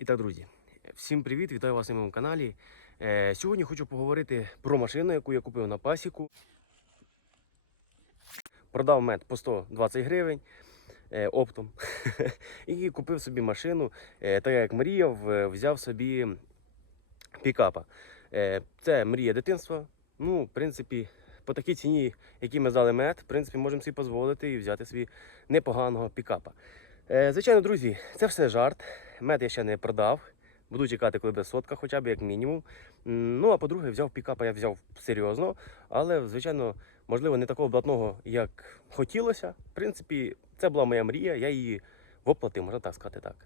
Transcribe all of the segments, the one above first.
І так, друзі, всім привіт! Вітаю вас на моєму каналі. Е, Сьогодні хочу поговорити про машину, яку я купив на пасіку. Продав мед по 120 гривень е, оптом. І купив собі машину. Е, Так як мріяв, взяв собі пікапа. Це мрія дитинства. Ну, в принципі, по такій ціні, які ми здали мед, в принципі, можемо собі дозволити і взяти собі непоганого пікапа. Е, Звичайно, друзі, це все жарт. Мед я ще не продав. Буду чекати, коли буде сотка, хоча б як мінімум. Ну а по-друге, взяв пікапа, я взяв серйозно, але, звичайно, можливо, не такого блатного, як хотілося. В принципі, це була моя мрія, я її воплатив, можна так сказати так.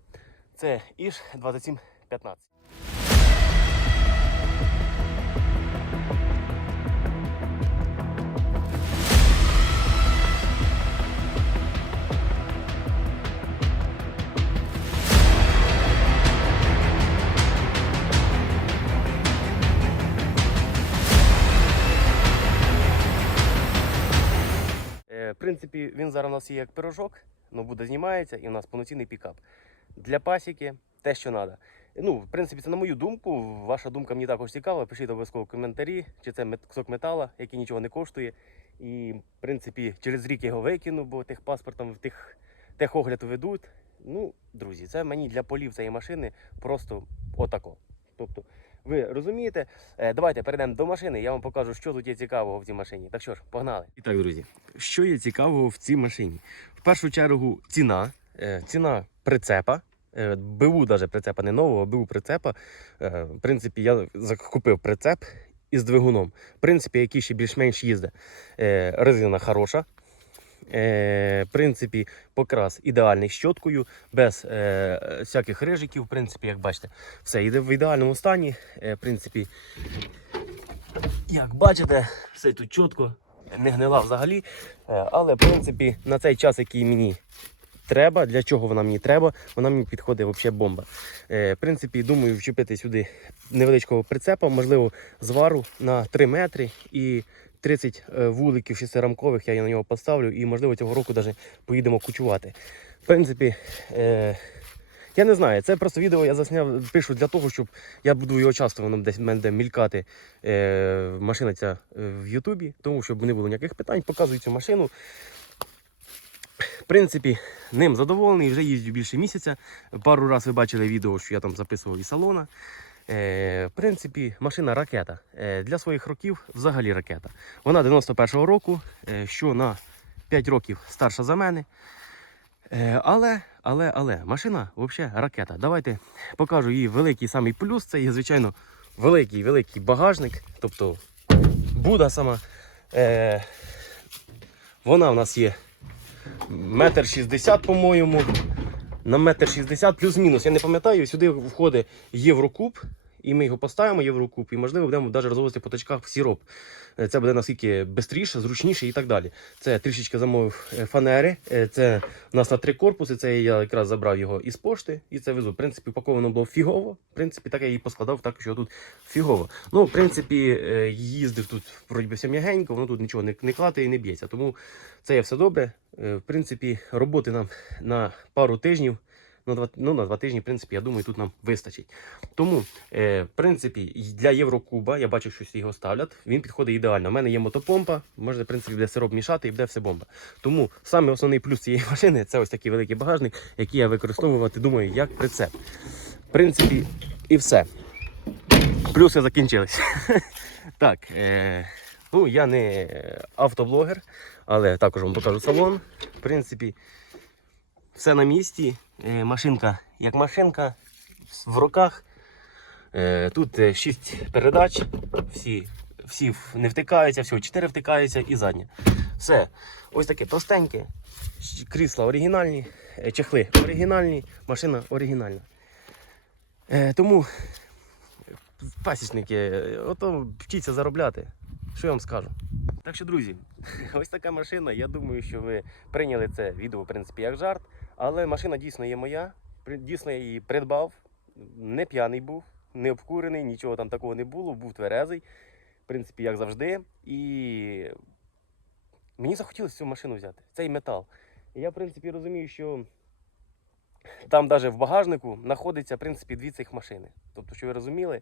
Це Іж 2715. Принципі, він зараз у нас є як пирожок, ну буде знімається і у нас повноцінний пікап. Для пасіки те, що треба. Ну, в принципі, це на мою думку. Ваша думка мені також цікава. Пишіть обов'язково коментарі, чи це кусок метала, який нічого не коштує. І, в принципі, через рік його викину, бо тих паспортом тих техогляд ведуть. Ну, друзі, це мені для полів цієї машини просто отако. Тобто, ви розумієте? Е, Давайте перейдемо до машини, я вам покажу, що тут є цікавого в цій машині. Так що ж, погнали. І так, друзі, що є цікавого в цій машині? В першу чергу ціна. Е, Ціна прицепа. Е, БУ навіть прицепа не нового, а БУ прицепа. В принципі, я закупив прицеп із двигуном. В принципі, який ще більш-менш їздить. Резина хороша. Е, В принципі, покрас ідеальний щоткою, без е, всяких рижиків. В принципі, як бачите, все йде в ідеальному стані. Е, В принципі, як бачите, все тут чітко, не гнила взагалі. Е, Але, в принципі, на цей час, який мені треба, для чого вона мені треба, вона мені підходить взагалі бомба. Е, В принципі, думаю, вчепити сюди невеличкого прицепа, можливо, звару на 3 метри і 30 е, вуликів шестирамкових я на нього поставлю і, можливо, цього року навіть поїдемо кучувати. В принципі, е, я не знаю, це просто відео я засняв, пишу для того, щоб я буду його часто, воно десь мене буде мількати е, машина ця е, в Ютубі, тому щоб не було ніяких питань, показую цю машину. В принципі, ним задоволений, вже їздю більше місяця. Пару разів ви бачили відео, що я там записував із салона. Е, в принципі, машина ракета. Е, для своїх років взагалі ракета. Вона 91-го року, е, що на 5 років старша за мене. Але, але, але, машина взагалі ракета. Давайте покажу її великий самий плюс. Це є, звичайно, великий великий багажник. Тобто Буда сама. Вона в нас є метр шістдесят, по-моєму. На метр шістдесят плюс-мінус. Я не пам'ятаю, сюди входить Єврокуб. І ми його поставимо Єврокуб, і можливо будемо навіть розвозити по точках сироп. Е, Це буде наскільки швидше, зручніше і так далі. Це трішечки замовив е, фанери. Е, Це у нас на три корпуси. Це я якраз забрав його із пошти і це везу. В принципі, упаковано було фігово. В принципі, так я її поскладав, так що тут фігово. Ну, в принципі, їздив тут вроді все м'ягенько, воно тут нічого не, клатає і не б'ється. Тому це є все добре. В принципі, роботи нам на пару тижнів. На два, ну, на два тижні, в принципі, я думаю, тут нам вистачить. Тому, е, в принципі, для Єврокуба, я бачив, що його ставлять, він підходить ідеально. У мене є мотопомпа, можна, в принципі, буде сироп мішати і буде все бомба. Тому саме основний плюс цієї машини це ось такий великий багажник, який я використовувати думаю, як прицеп. В принципі, і все. Плюси закінчились. так, е, ну, я не автоблогер, але також вам покажу салон. В принципі, все на місці. Е, машинка як машинка в руках. Е, тут 6 передач, всі, всі не втикаються, всього 4 втикаються і задня. Все. Ось таке простеньке. Крісла оригінальні, е, чехли оригінальні, машина оригінальна. Е, тому пасічники, е, ото вчіться заробляти. Що я вам скажу? Так що, друзі, ось така машина. Я думаю, що ви прийняли це відео, в принципі, як жарт. Але машина дійсно є моя. Дійсно, я її придбав. Не п'яний був, не обкурений, нічого там такого не було, був тверезий. В принципі, як завжди. І мені захотілося цю машину взяти. Цей метал. Я, в принципі, розумію, що Там навіть в багажнику знаходиться в принципі дві цих машини. Тобто, що ви розуміли,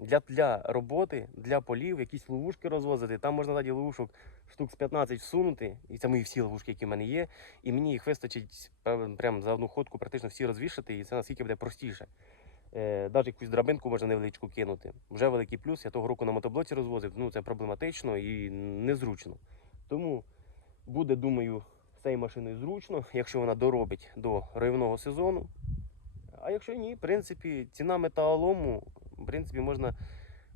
для, для роботи, для полів, якісь ловушки розвозити, там можна ззаді ловушок штук з 15 всунути, і це мої всі ловушки, які в мене є. І мені їх вистачить прям за одну ходку практично всі розвішати, і це наскільки буде простіше. Е, навіть якусь драбинку можна невеличку кинути. Вже великий плюс. Я того року на мотоблоці розвозив. Ну це проблематично і незручно. Тому буде, думаю, з цією машиною зручно, якщо вона доробить до районного сезону. А якщо ні, в принципі, ціна металолому, в принципі, можна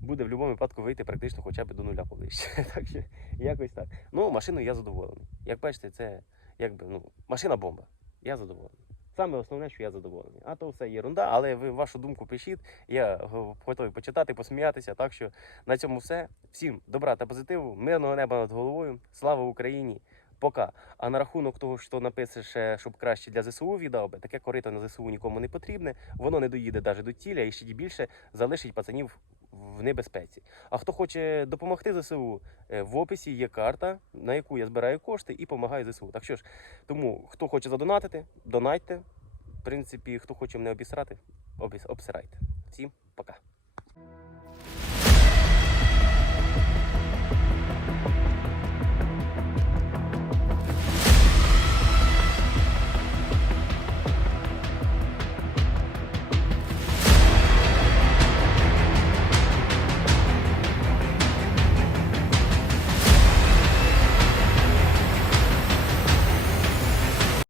буде в будь-якому випадку вийти практично хоча б до нуля поближче. так що якось так. Ну, машиною я задоволений. Як бачите, це якби ну, машина бомба. Я задоволений. Саме основне, що я задоволений. А то все єрунда, але ви вашу думку пишіть. Я готовий почитати, посміятися. Так що на цьому все. Всім добра та позитиву, мирного неба над головою. Слава Україні! Пока. А на рахунок того, що написиш, щоб краще для ЗСУ віддав би, таке корито на ЗСУ нікому не потрібне. Воно не доїде навіть до тіля і ще більше залишить пацанів в небезпеці. А хто хоче допомогти ЗСУ, е, в описі є карта, на яку я збираю кошти і допомагаю ЗСУ. Так що ж, тому хто хоче задонатити, донатьте. В принципі, хто хоче мене обісрати, обіс- обсирайте. Всім пока.